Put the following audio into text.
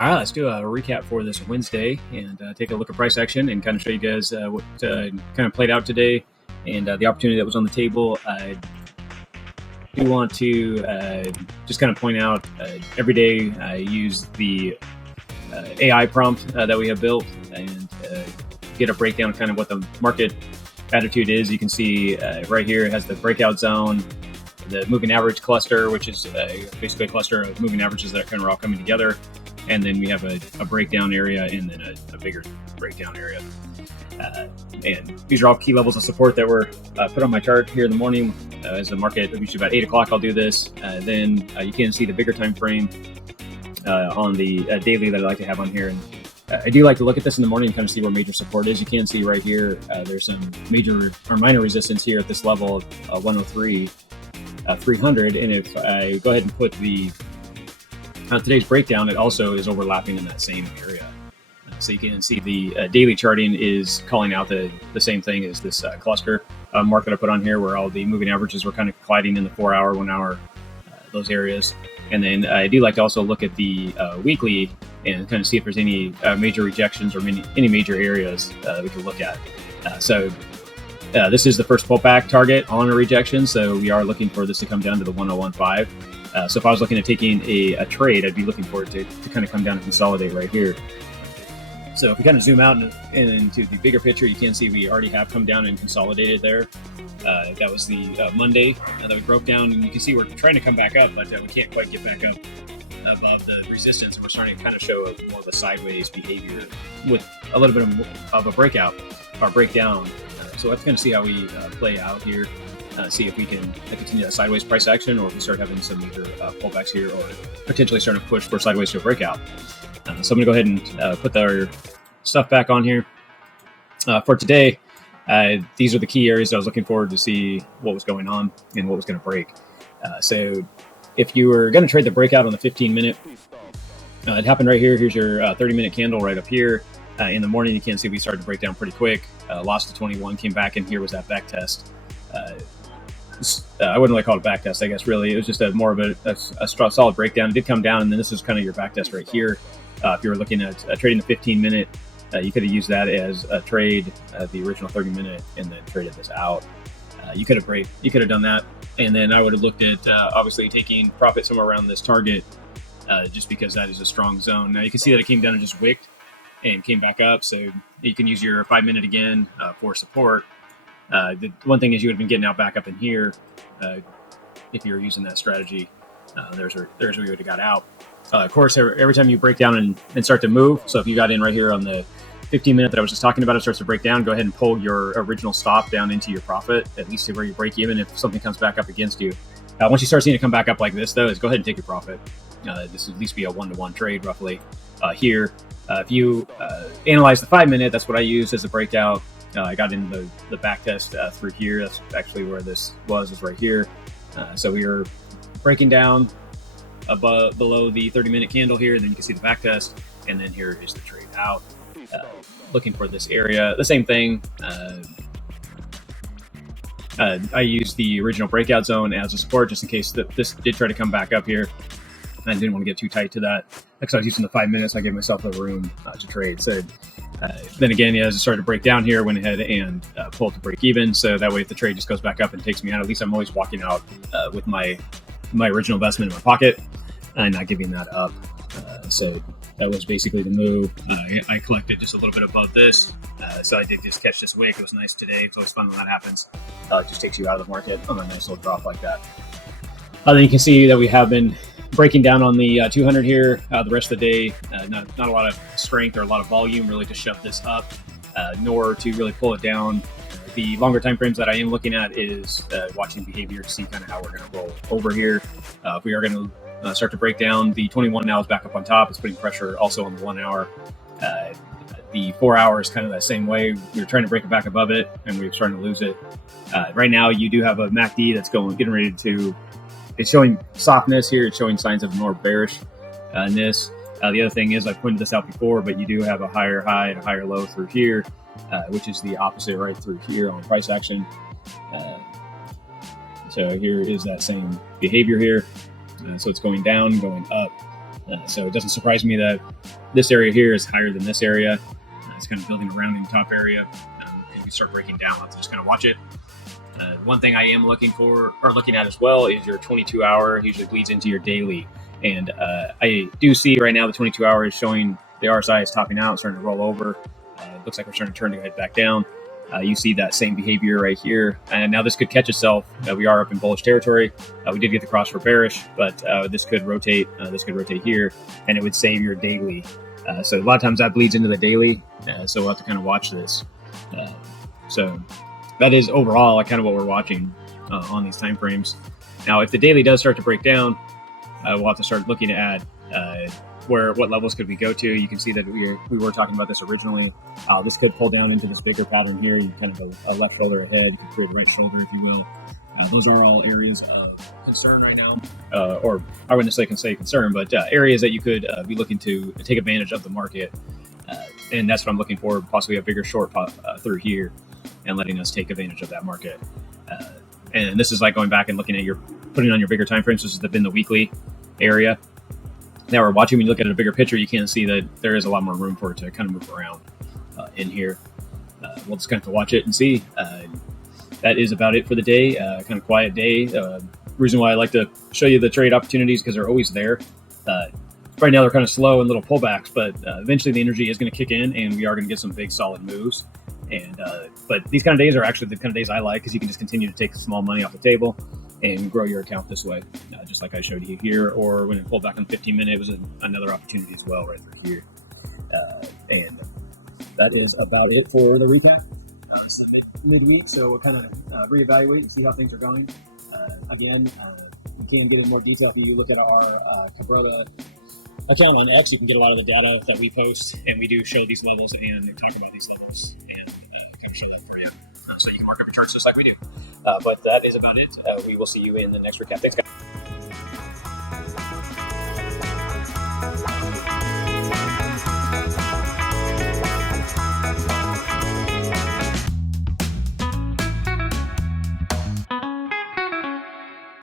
All right, let's do a recap for this Wednesday and take a look at price action and kind of show you guys what kind of played out today and the opportunity that was on the table. I do want to just kind of point out every day I use the AI prompt that we have built and get a breakdown of kind of what the market attitude is. You can see right here it has the breakout zone, the moving average cluster, which is basically a cluster of moving averages that kind of are all coming together. And then we have a breakdown area and then a bigger breakdown area. And these are all key levels of support that were put on my chart here in the morning. As the market, usually about 8 o'clock, I'll do this. Then you can see the bigger time frame on the daily that I like to have on here. And I do like to look at this in the morning and kind of see where major support is. You can see right here, there's some major or minor resistance here at this level of 103, 300. And if I go ahead and put the today's breakdown, it also is overlapping in that same area. So you can see the daily charting is calling out the same thing as this cluster mark that I put on here, where all the moving averages were kind of colliding in the 4 hour, 1 hour, those areas. And then I do like to also look at the weekly and kind of see if there's any major rejections or any major areas that we can look at. So this is the first pullback target on a rejection. So we are looking for this to come down to the 1015. So if I was looking at taking a trade, I'd be looking for it to kind of come down and consolidate right here. So if we kind of zoom out and into the bigger picture, you can see we already have come down and consolidated there. That was the Monday that we broke down, and you can see we're trying to come back up, but we can't quite get back up above the resistance. And we're starting to kind of show more of a sideways behavior with a little bit of a breakout or breakdown. So let's kind of see how we play out here. See if we can continue that sideways price action, or if we start having some major pullbacks here, or potentially starting to push for sideways to a breakout. So I'm going to go ahead and put our stuff back on here. For today, these are the key areas I was looking forward to see what was going on and what was going to break. So if you were going to trade the breakout on the 15-minute, it happened right here. Here's your 30-minute candle right up here. In the morning, you can see we started to break down pretty quick. Lost to 21, came back, and here was that back test. I wouldn't really call it a back test, I guess, really. It was just more of a solid breakdown. It did come down, and then this is kind of your back test right here. If you were looking at trading the 15-minute, you could have used that as a trade, the original 30-minute, and then traded this out. You could have done that, and then I would have looked at obviously taking profit somewhere around this target, just because that is a strong zone. Now you can see that it came down and just wicked and came back up, so you can use your 5-minute again for support. The one thing is you would have been getting out back up in here if you were using that strategy. There's where you would have got out. Of course, every time you break down and start to move, so if you got in right here on the 15-minute that I was just talking about, it starts to break down, go ahead and pull your original stop down into your profit, at least to where you break even if something comes back up against you. Once you start seeing it come back up like this, though, is go ahead and take your profit. This would at least be a 1-to-1 trade roughly here. If you analyze the 5-minute, that's what I use as a breakout. I got into the back test through here. That's actually where this was right here. So we were breaking down below the 30-minute candle here, and then you can see the back test, and then here is the trade out. Looking for this area, the same thing. I used the original breakout zone as a support just in case that this did try to come back up here. I didn't want to get too tight to that because I was using the 5 minutes. I gave myself a room to trade. So then again, as it started to break down here, went ahead and pulled to break even. So that way, if the trade just goes back up and takes me out, at least I'm always walking out with my original investment in my pocket and not giving that up. So that was basically the move. I collected just a little bit above this. So I did just catch this wick. It was nice today. It's always fun when that happens. It just takes you out of the market on a nice little drop like that. Then you can see that we have been breaking down on the 200 here. The rest of the day, not a lot of strength or a lot of volume really to shove this up, nor to really pull it down. The longer time frames that I am looking at is watching behavior to see kind of how we're going to roll over here. If we are going to start to break down, the 21 now is back up on top. It's putting pressure also on the 1 hour. The 4 hour is kind of that same way. We were trying to break it back above it, and we were starting to lose it. Right now, you do have a MACD that's getting ready to. It's showing softness here. It's showing signs of more bearishness. The other thing is, I pointed this out before, but you do have a higher high and a higher low through here, which is the opposite right through here on price action. So here is that same behavior here. So it's going down, going up. So it doesn't surprise me that this area here is higher than this area. It's kind of building around in the top area. As we start breaking down, let's just kind of watch it. One thing I am looking at as well is your 22-hour. Usually bleeds into your daily, and I do see right now the 22-hour is showing the RSI is topping out, starting to roll over. It looks like we're starting to turn the head back down. You see that same behavior right here, and now this could catch itself. We are up in bullish territory. We did get the cross for bearish, but this could rotate. This could rotate here, and it would save your daily. So a lot of times that bleeds into the daily. So we'll have to kind of watch this. So that is overall kind of what we're watching on these time frames. Now, if the daily does start to break down, we'll have to start looking at what levels could we go to. You can see that we were talking about this originally. This could pull down into this bigger pattern here. You kind of a left shoulder ahead, you could create a right shoulder, if you will. Those are all areas of concern right now, or I wouldn't say concern, but areas that you could be looking to take advantage of the market. And that's what I'm looking for, possibly a bigger short through here and letting us take advantage of that market. And this is like going back and looking at putting on your bigger time frames. This has been the weekly area. Now we're watching, when you look at a bigger picture, you can see that there is a lot more room for it to kind of move around in here. We'll just kind of watch it and see. That is about it for the day. Kind of quiet day. Reason why I like to show you the trade opportunities, because they're always there. Right now they're kind of slow and little pullbacks, but eventually the energy is going to kick in, and we are going to get some big solid moves. And but these kind of days are actually the kind of days I like, because you can just continue to take small money off the table and grow your account this way, just like I showed you here. Or when it pulled back on 15-minute, it was another opportunity as well right through here. And that is about it for the recap. Midweek, so we'll kind of reevaluate and see how things are going. Again, you can get in more detail if you look at our Cabrera account on X. You can get a lot of the data that we post, and we do show these levels and talk about these levels, and kind of show that for you, so you can work up your charts just like we do. But that is about it. We will see you in the next recap. Thanks, guys.